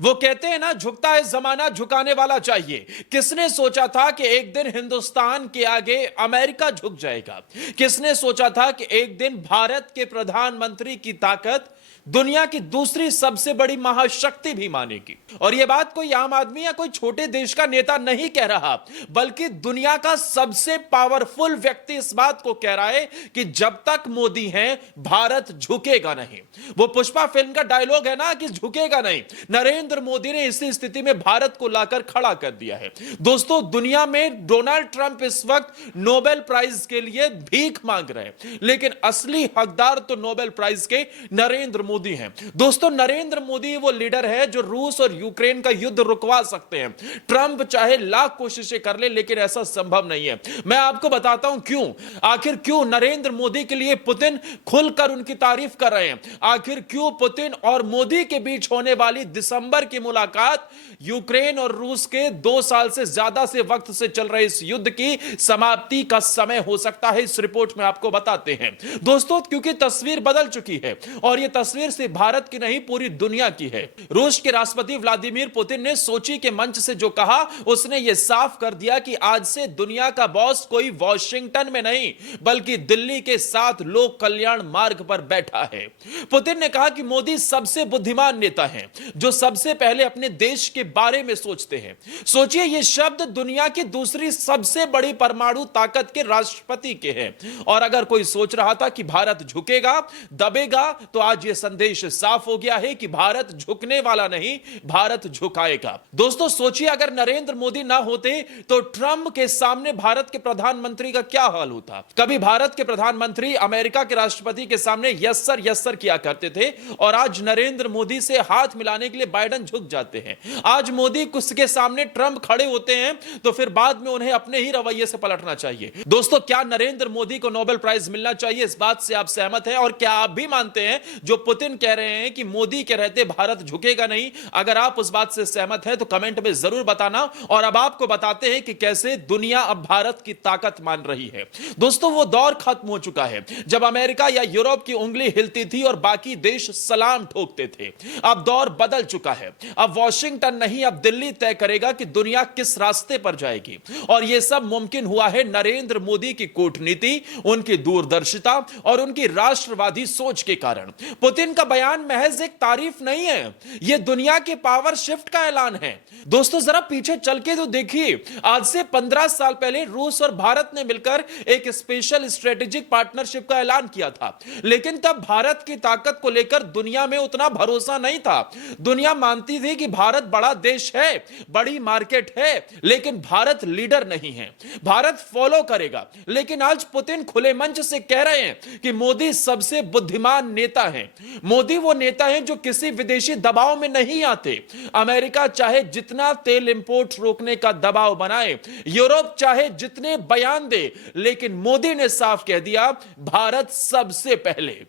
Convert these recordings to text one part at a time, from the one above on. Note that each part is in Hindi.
वो कहते हैं ना, झुकता है जमाना झुकाने वाला चाहिए। किसने सोचा था कि एक दिन हिंदुस्तान के आगे अमेरिका झुक जाएगा? किसने सोचा था कि एक दिन भारत के प्रधानमंत्री की ताकत दुनिया की दूसरी सबसे बड़ी महाशक्ति भी मानेगी? और यह बात कोई आम आदमी या कोई छोटे देश का नेता नहीं कह रहा, बल्कि दुनिया का सबसे पावरफुल व्यक्ति इस बात को कह रहा है कि जब तक मोदी हैं भारत झुकेगा नहीं। वो पुष्पा फिल्म का डायलॉग है ना कि झुकेगा नहीं, नरेंद्र मोदी ने इसी स्थिति में भारत को लाकर खड़ा कर दिया है। दोस्तों, दुनिया में डोनाल्ड ट्रंप इस वक्त नोबेल प्राइज के लिए भीख मांग रहे हैं, लेकिन असली हकदार तो नोबेल प्राइज के नरेंद्र मोदी हैं। दोस्तों, नरेंद्र मोदी वो लीडर है जो रूस और यूक्रेन का युद्ध रुकवा सकते हैं। ट्रंप चाहे लाख कोशिशें कर ले, लेकिन ऐसा संभव नहीं है। मैं आपको बताता हूं क्यों। आखिर क्यों नरेंद्र मोदी के लिए पुतिन खुलकर उनकी तारीफ कर रहे हैं? आखिर क्यों पुतिन और मोदी के बीच होने वाली दिसंबर की मुलाकात यूक्रेन और रूस के 2 साल से ज्यादा से वक्त से चल रहे इस युद्ध की समाप्ति का समय हो सकता है, इस रिपोर्ट में आपको बताते हैं। दोस्तों, क्योंकि तस्वीर बदल चुकी है और यह तस्वीर सिर्फ भारत की नहीं पूरी दुनिया की है। रूस के राष्ट्रपति व्लादिमीर पुतिन ने सोची के मंच से जो कहा, उसने यह साफ कर दिया कि आज से दुनिया का बॉस कोई वॉशिंगटन में नहीं बल्कि दिल्ली के साथ लोक कल्याण मार्ग पर बैठा है। पुतिन ने कहा कि मोदी सबसे बुद्धिमान नेता हैं जो सबसे पहले अपने देश के बारे में सोचते हैं। सोचिए, ये शब्द दुनिया की दूसरी सबसे बड़ी परमाणु ताकत के राष्ट्रपति के हैं। और अगर कोई सोच रहा था कि भारत झुकेगा, दबेगा, तो आज यह संदेश साफ हो गया है कि भारत झुकने वाला नहीं, भारत झुकाएगा। दोस्तों, सोचिए, अगर नरेंद्र मोदी ना होते तो ट्रंप के सामने भारत के प्रधानमंत्री का क्या हाल होता? कभी भारत के प्रधानमंत्री अमेरिका के राष्ट्रपति के सामने यस सर किया करते थे, और आज नरेंद्र मोदी से हाथ मिलाने के लिए बाइडेन झुक जाते हैं। आज मोदी के सामने ट्रंप खड़े होते हैं तो फिर बाद में उन्हें अपने ही रवैये से पलटना चाहिए। दोस्तों, क्या नरेंद्र मोदी को नोबेल प्राइज मिलना चाहिए? इस बात से आप सहमत हैं? और क्या आप भी मानते हैं जो पुतिन कह रहे हैं कि मोदी के रहते भारत झुकेगा नहीं? अगर आप उस बात से सहमत हैं तो कमेंट में जरूर बताना। और अब आपको बताते हैं कि कैसे दुनिया अब भारत की ताकत मान रही है। दोस्तों, वो दौर खत्म हो चुका है जब अमेरिका या यूरोप की उंगली हिलती थी और बाकी देश सलाम ठोकते थे। अब दौर बदल चुका है। अब वॉशिंगटन नहीं, अब दिल्ली तय करेगा कि दुनिया किस रास्ते पर जाएगी। और यह सब मुमकिन हुआ है नरेंद्र मोदी की कूटनीति, उनकी दूरदर्शिता और उनकी राष्ट्रवादी सोच के कारण। पुतिन का बयान महज एक तारीफ नहीं है, यह दुनिया के पावर शिफ्ट का ऐलान है। दोस्तों, जरा पीछे चल के तो देखिए, आज से 15 साल पहले रूस और भारत ने मिलकर एक स्पेशल स्ट्रेटेजिक पार्टनरशिप का ऐलान किया था, लेकिन तब भारत की ताकत को लेकर दुनिया में उतना भरोसा नहीं था। दुनिया मानती थी कि भारत बड़ा देश है, बड़ी मार्केट है, लेकिन भारत लीडर नहीं है, भारत फॉलो करेगा। लेकिन आज पुतिन खुले मंच से कह रहे हैं कि मोदी सबसे बुद्धिमान नेता हैं। मोदी वो नेता हैं जो किसी विदेशी दबाव में नहीं आते। अमेरिका चाहे जितना तेल इंपोर्ट रोकने का दबाव बनाए, यूरोप चाहे जितने बयान दे, लेकिन मोदी ने साफ कह दिया, भारत सबसे पहले।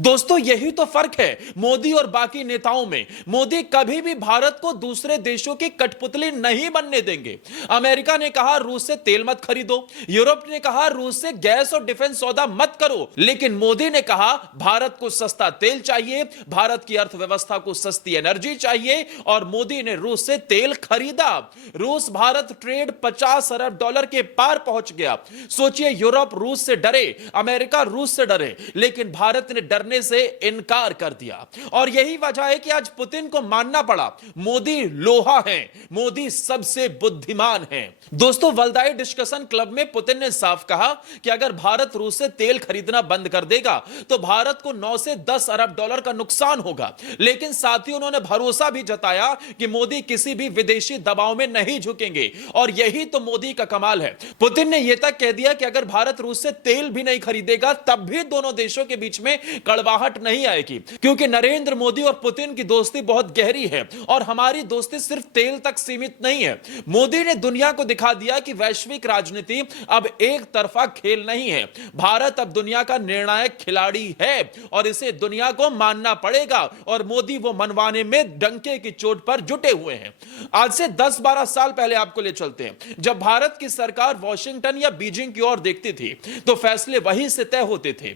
दोस्तों, यही तो फर्क है मोदी और बाकी नेताओं में। मोदी कभी भी भारत को दूसरे देशों की कठपुतली नहीं बनने देंगे। अमेरिका ने कहा रूस से तेल मत खरीदो, यूरोप ने कहा रूस से गैस और डिफेंस सौदा मत करो, लेकिन मोदी ने कहा भारत को सस्ता तेल चाहिए, भारत की अर्थव्यवस्था को सस्ती एनर्जी चाहिए, और मोदी ने रूस से तेल खरीदा। रूस भारत ट्रेड 50 अरब डॉलर के पार पहुंच गया। सोचिए, यूरोप रूस से डरे, अमेरिका रूस से डरे, लेकिन भारत ने डरने से इनकार कर दिया। और यही वजह है कि आज पुतिन को मानना पड़ा, मोदी लोहा है, मोदी सबसे बुद्धिमान है। दोस्तों, वल्दाई डिस्कशन क्लब में पुतिन ने साफ कहा कि अगर भारत रूस से तेल खरीदना बंद कर देगा तो भारत को 9 से 10 अरब डॉलर का नुकसान होगा। लेकिन साथ ही उन्होंने भरोसा भी जताया कि मोदी किसी भी विदेशी दबाव में नहीं झुकेंगे। और यही तो मोदी का कमाल है। पुतिन ने यह तक कह दिया कि अगर भारत रूस से तेल भी नहीं खरीदेगा तब भी दोनों देशों के बीच में कड़वाहट नहीं आएगी, क्योंकि नरेंद्र मोदी और पुतिन की दोस्ती बहुत गहरी है और हमारी दोस्ती सिर्फ तेल तक सीमित नहीं है। मोदी ने दुनिया को दिखा दिया कि वैश्विक राजनीति अब एक तरफा खेल नहीं है। भारत अब दुनिया का निर्णायक खिलाड़ी है और इसे दुनिया को मानना पड़ेगा, और मोदी वो मनवाने में डंके की चोट पर जुटे हुए हैं। आज से 10-12 साल पहले आपको ले चलते हैं, जब भारत की सरकार वॉशिंगटन या बीजिंग की ओर देखती थी तो फैसले वहीं से तय होते थे।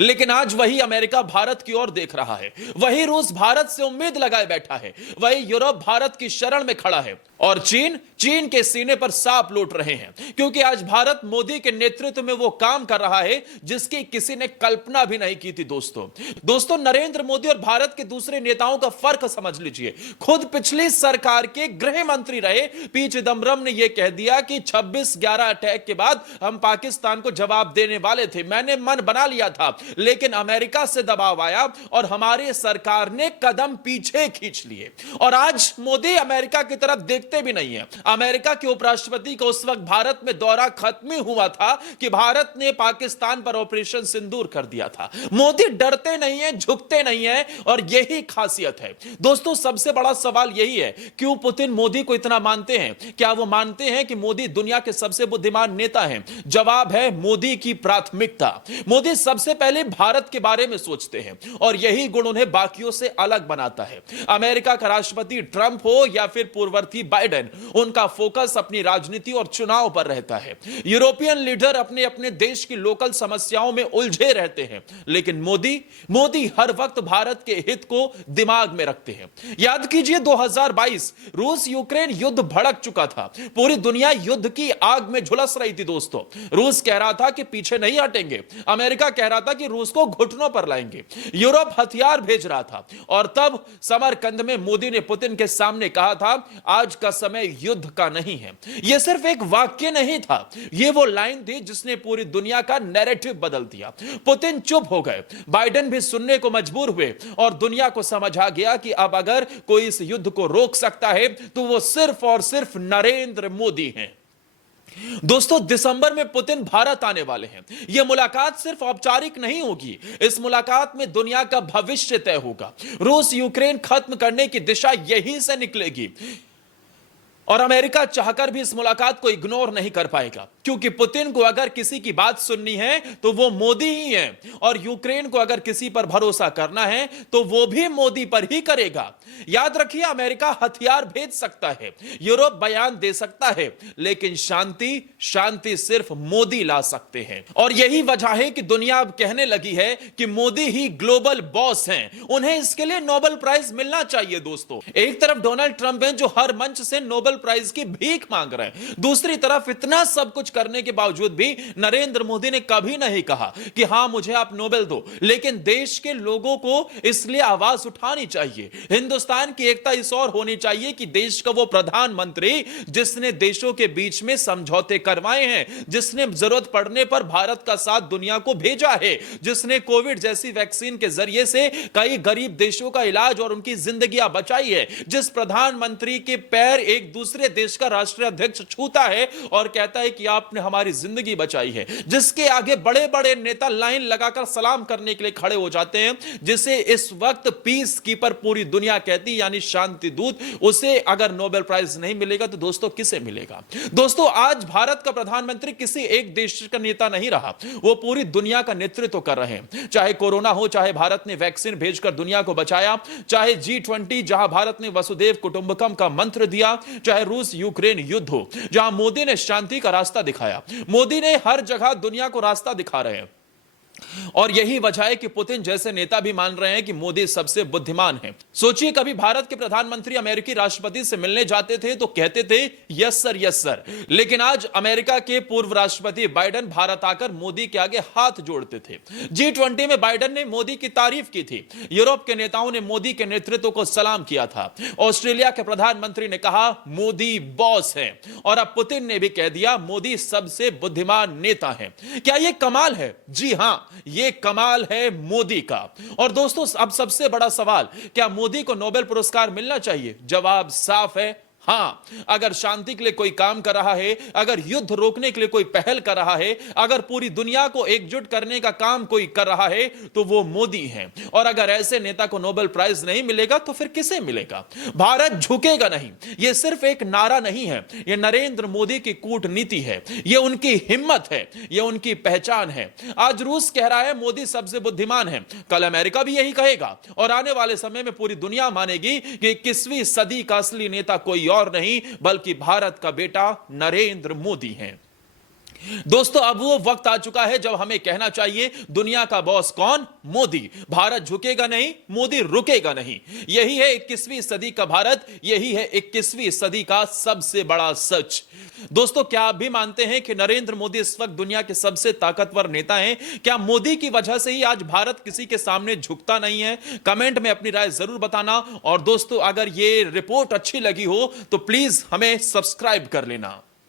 लेकिन आज वही अमेरिका भारत की ओर देख रहा है, वही रूस भारत से उम्मीद लगाए बैठा है, वही यूरोप भारत की शरण में खड़ा है, और चीन के सीने पर सांप लूट रहे हैं, क्योंकि आज भारत मोदी के नेतृत्व में वो काम कर रहा है जिसकी किसी ने कल्पना भी नहीं की थी। दोस्तों नरेंद्र मोदी और भारत के दूसरे नेताओं का फर्क समझ लीजिए। खुद पिछली सरकार के गृह मंत्री रहे पी चिदम्बरम ने यह कह दिया कि 26/11 अटैक के बाद हम पाकिस्तान को जवाब देने वाले थे, मैंने मन बना लिया था, लेकिन अमेरिका से दबाव आया और हमारी सरकार ने कदम पीछे खींच लिए, और आज मोदी अमेरिका की तरफ देखते भी नहीं है। अमेरिका के उपराष्ट्रपति को उस वक्त भारत में दौरा खत्म ही हुआ था कि भारत ने पाकिस्तान पर ऑपरेशन सिंदूर कर दिया था। मोदी डरते नहीं है, झुकते नहीं है, और यही खासियत है। दोस्तों सबसे बड़ा सवाल यही है, क्यों पुतिन मोदी को इतना मानते हैं? क्या वो मानते हैं कि मोदी दुनिया के सबसे बुद्धिमान नेता हैं? जवाब है मोदी की प्राथमिकता। मोदी सबसे पहले भारत के बारे में सोचते हैं, और यही गुण उन्हें बाकियों से अलग बनाता है। अमेरिका का राष्ट्रपति ट्रंप हो या फिर पूर्ववर्ती बाइडेन, उनका फोकस अपनी राजनीति और चुनाव पर रहता है। यूरोपियन लीडर अपने अपने देश की लोकल समस्याओं में उलझे रहते हैं, लेकिन मोदी हर वक्त भारत के हित को दिमाग में रखते हैं। याद कीजिए 2022 रूस यूक्रेन युद्ध भड़क चुका था, पूरी दुनिया युद्ध की आग में झुलस रही थी। दोस्तों रूस कह रहा था कि पीछे नहीं हटेंगे, अमेरिका कह रहा था कि रूस को घुटनों पर लाएंगे, यूरोप हथियार भेज रहा था, और तब समरकंद में मोदी ने पुतिन के सामने कहा था, आज का समय युद्ध का नहीं है। यह सिर्फ एक वाक्य नहीं था, यह वो लाइन थी जिसने पूरी दुनिया का नैरेटिव बदल दिया। पुतिन चुप हो गए, बाइडेन भी सुनने को मजबूर हुए, और दुनिया को समझ आ गया कि अब अगर कोई इस युद्ध को रोक सकता है तो वो सिर्फ और सिर्फ नरेंद्र मोदी हैं। दोस्तों दिसंबर में पुतिन भारत आने वाले हैं। यह मुलाकात सिर्फ औपचारिक नहीं होगी, इस मुलाकात में दुनिया का भविष्य तय होगा। रूस यूक्रेन खत्म करने की दिशा यहीं से निकलेगी, और अमेरिका चाहकर भी इस मुलाकात को इग्नोर नहीं कर पाएगा, क्योंकि पुतिन को अगर किसी की बात सुननी है तो वो मोदी ही है, और यूक्रेन को अगर किसी पर भरोसा करना है तो वो भी मोदी पर ही करेगा। याद रखिए अमेरिका हथियार भेज सकता है, यूरोप बयान दे सकता है, लेकिन शांति सिर्फ मोदी ला सकते हैं। और यही वजह है कि दुनिया अब कहने लगी है कि मोदी ही ग्लोबल बॉस हैं, उन्हें इसके लिए नोबेल प्राइज मिलना चाहिए। दोस्तों एक तरफ डोनाल्ड ट्रंप हैं जो हर मंच से नोबेल प्राइज की भीख मांग रहे हैं, दूसरी तरफ इतना सब कुछ करने के बावजूद भी नरेंद्र मोदी ने कभी नहीं कहा कि हां मुझे आप नोबेल दो, लेकिन देश के लोगों को इसलिए आवाज उठानी चाहिए। हिंदुस्तान की एकता इस और होनी चाहिए कि देश का वो प्रधानमंत्री जिसने देशों के बीच में समझौते करवाए हैं, जिसने जरूरत पड़ने पर भारत का साथ दुनिया को भेजा है, जिसने कोविड जैसी वैक्सीन के जरिए से कई गरीब देशों का इलाज और उनकी जिंदगियां बचाई है, जिस प्रधानमंत्री के पैर एक दूसरे देश का राष्ट्रीय अध्यक्ष छूता है और कहता है कि आपने हमारी जिंदगी बचाई है, जिसके आगे बड़े बड़े नेता लाइन लगाकर सलाम करने के लिए खड़े हो जाते हैं, जिसे इस वक्त पीस कीपर पूरी दुनिया कहती यानी शांति दूत, उसे अगर नोबेल प्राइज नहीं मिलेगा तो दोस्तों किसे मिलेगा? दोस्तों आज भारत का प्रधानमंत्री किसी एक देश का नेता नहीं रहा, वो पूरी दुनिया का नेतृत्व कर रहे हैं। चाहे कोरोना हो, चाहे भारत ने वैक्सीन भेजकर दुनिया को बचाया, चाहे G20 जहां भारत ने वसुदेव कुटुंबकम का मंत्र दिया, चाहे रूस यूक्रेन युद्ध हो जहां मोदी ने शांति का रास्ता दिखाया। मोदी ने हर जगह दुनिया को रास्ता दिखा रहे हैं, और यही वजह है कि पुतिन जैसे नेता भी मान रहे हैं कि मोदी सबसे बुद्धिमान है। सोचिए कभी भारत के प्रधानमंत्री अमेरिकी राष्ट्रपति से मिलने जाते थे तो कहते थे यस सर, लेकिन आज अमेरिका के पूर्व राष्ट्रपति बाइडेन भारत आकर मोदी के आगे हाथ जोड़ते थे। G20 में बाइडेन ने मोदी की तारीफ की थी, यूरोप के नेताओं ने मोदी के नेतृत्व को सलाम किया था, ऑस्ट्रेलिया के प्रधानमंत्री ने कहा मोदी बॉस है, और अब पुतिन ने भी कह दिया मोदी सबसे बुद्धिमान नेता है। क्या यह कमाल है? जी हां, यह कमाल है मोदी का। और दोस्तों अब सबसे बड़ा सवाल, क्या मोदी को नोबेल पुरस्कार मिलना चाहिए? जवाब साफ है, हां। अगर शांति के लिए कोई काम कर रहा है, अगर युद्ध रोकने के लिए कोई पहल कर रहा है, अगर पूरी दुनिया को एकजुट करने का काम कोई कर रहा है तो वो मोदी है। और अगर ऐसे नेता को नोबेल प्राइज नहीं मिलेगा तो फिर किसे मिलेगा? भारत झुकेगा नहीं। यह सिर्फ एक नारा नहीं है, यह नरेंद्र मोदी की कूटनीति है, यह उनकी हिम्मत है, यह उनकी पहचान है। आज रूस कह रहा है मोदी सबसे बुद्धिमान है, कल अमेरिका भी यही कहेगा, और आने वाले समय में पूरी दुनिया मानेगी कि 21वीं सदी का असली नेता कोई और नहीं बल्कि भारत का बेटा नरेंद्र मोदी है। दोस्तों अब वो वक्त आ चुका है जब हमें कहना चाहिए दुनिया का बॉस कौन? मोदी। भारत झुकेगा नहीं, मोदी रुकेगा नहीं। यही है 21वीं सदी का भारत, यही है 21वीं सदी का सबसे बड़ा सच। दोस्तों क्या आप भी मानते हैं कि नरेंद्र मोदी इस वक्त दुनिया के सबसे ताकतवर नेता हैं? क्या मोदी की वजह से ही आज भारत किसी के सामने झुकता नहीं है? कमेंट में अपनी राय जरूर बताना। और दोस्तों अगर ये रिपोर्ट अच्छी लगी हो तो प्लीज हमें सब्सक्राइब कर लेना।